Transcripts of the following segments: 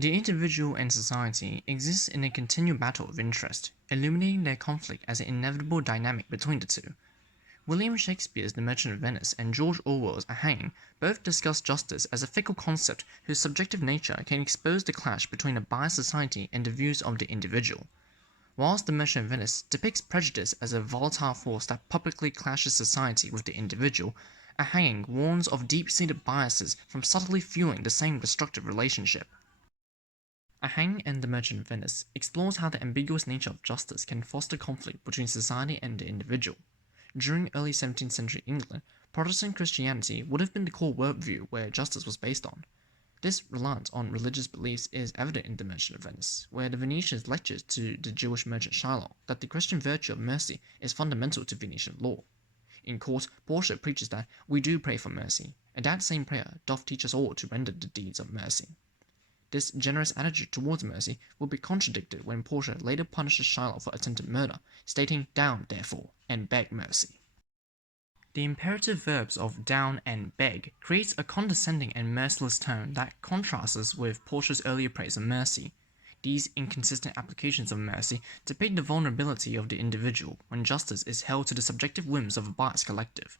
The individual and society exist in a continual battle of interest, illuminating their conflict as an inevitable dynamic between the two. William Shakespeare's The Merchant of Venice and George Orwell's A Hanging both discuss justice as a fickle concept whose subjective nature can expose the clash between a biased society and the views of the individual. Whilst The Merchant of Venice depicts prejudice as a volatile force that publicly clashes society with the individual, A Hanging warns of deep-seated biases from subtly fueling the same destructive relationship. A Hanging and The Merchant of Venice explores how the ambiguous nature of justice can foster conflict between society and the individual. During early 17th century England, Protestant Christianity would have been the core worldview where justice was based on. This reliance on religious beliefs is evident in The Merchant of Venice, where the Venetians lecture to the Jewish merchant Shylock that the Christian virtue of mercy is fundamental to Venetian law. In court, Portia preaches that we do pray for mercy, and that same prayer doth teach us all to render the deeds of mercy. This generous attitude towards mercy will be contradicted when Portia later punishes Shylock for attempted murder, stating, "Down, therefore, and beg mercy." The imperative verbs of down and beg creates a condescending and merciless tone that contrasts with Portia's earlier praise of mercy. These inconsistent applications of mercy depict the vulnerability of the individual when justice is held to the subjective whims of a biased collective.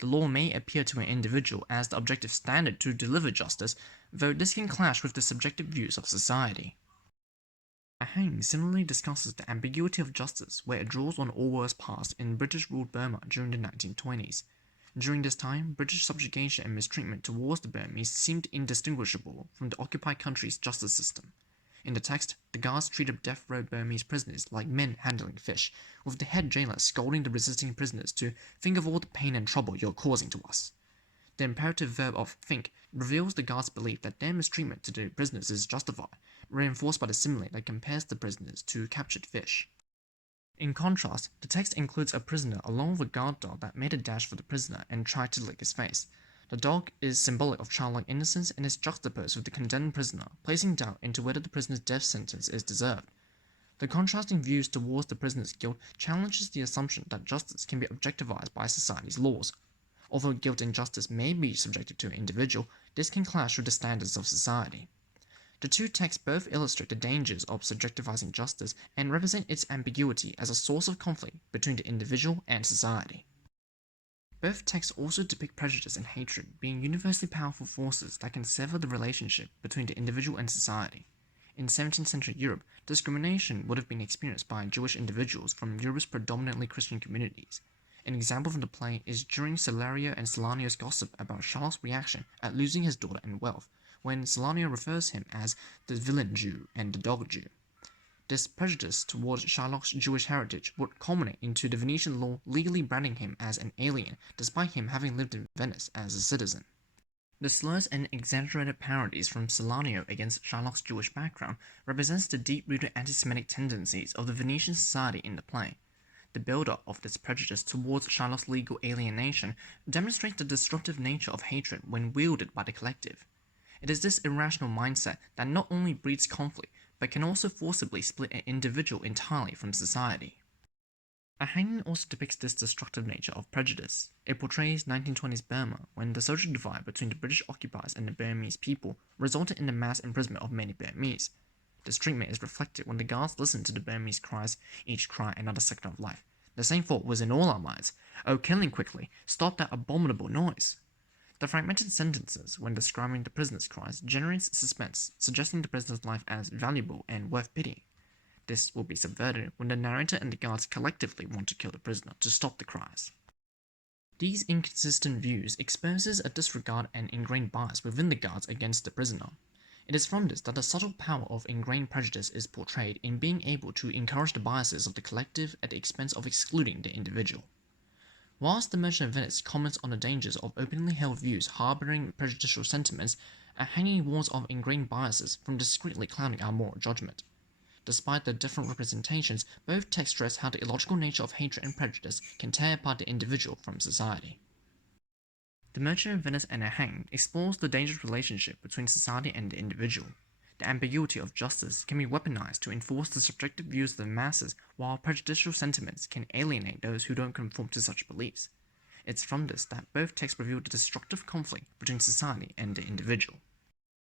The law may appear to an individual as the objective standard to deliver justice, though this can clash with the subjective views of society. A Hanging similarly discusses the ambiguity of justice where it draws on Orwell's past in British-ruled Burma during the 1920s. During this time, British subjugation and mistreatment towards the Burmese seemed indistinguishable from the occupied country's justice system. In the text, the guards treated death row Burmese prisoners like men handling fish, with the head jailer scolding the resisting prisoners to think of all the pain and trouble you're causing to us. The imperative verb of think reveals the guards' belief that their mistreatment to the prisoners is justified, reinforced by the simile that compares the prisoners to captured fish. In contrast, the text includes a prisoner along with a guard dog that made a dash for the prisoner and tried to lick his face. The dog is symbolic of childlike innocence and is juxtaposed with the condemned prisoner, placing doubt into whether the prisoner's death sentence is deserved. The contrasting views towards the prisoner's guilt challenges the assumption that justice can be objectivized by society's laws. Although guilt and justice may be subjective to an individual, this can clash with the standards of society. The two texts both illustrate the dangers of subjectivizing justice and represent its ambiguity as a source of conflict between the individual and society. Both texts also depict prejudice and hatred being universally powerful forces that can sever the relationship between the individual and society. In 17th century Europe, discrimination would have been experienced by Jewish individuals from Europe's predominantly Christian communities. An example from the play is during Salario and Salanio's gossip about Shylock's reaction at losing his daughter and wealth, when Salanio refers him as the villain Jew and the dog Jew. This prejudice towards Shylock's Jewish heritage would culminate into the Venetian law legally branding him as an alien, despite him having lived in Venice as a citizen. The slurs and exaggerated parodies from Salanio against Shylock's Jewish background represents the deep-rooted anti-Semitic tendencies of the Venetian society in the play. The build-up of this prejudice towards Shylock's legal alienation demonstrates the destructive nature of hatred when wielded by the collective. It is this irrational mindset that not only breeds conflict, but can also forcibly split an individual entirely from society. A Hanging also depicts this destructive nature of prejudice. It portrays 1920s Burma, when the social divide between the British occupiers and the Burmese people resulted in the mass imprisonment of many Burmese. This treatment is reflected when the guards listened to the Burmese cries, "Each cry another second of life." The same thought was in all our minds. "Oh, killing quickly! Stop that abominable noise!" The fragmented sentences when describing the prisoner's cries generates suspense, suggesting the prisoner's life as valuable and worth pitying. This will be subverted when the narrator and the guards collectively want to kill the prisoner to stop the cries. These inconsistent views exposes a disregard and ingrained bias within the guards against the prisoner. It is from this that the subtle power of ingrained prejudice is portrayed in being able to encourage the biases of the collective at the expense of excluding the individual. Whilst The Merchant of Venice comments on the dangers of openly held views harboring prejudicial sentiments, A Hanging warns of ingrained biases from discreetly clouding our moral judgment. Despite their different representations, both texts stress how the illogical nature of hatred and prejudice can tear apart the individual from society. The Merchant of Venice and A Hanging explores the dangerous relationship between society and the individual. The ambiguity of justice can be weaponized to enforce the subjective views of the masses, while prejudicial sentiments can alienate those who don't conform to such beliefs. It's from this that both texts reveal the destructive conflict between society and the individual.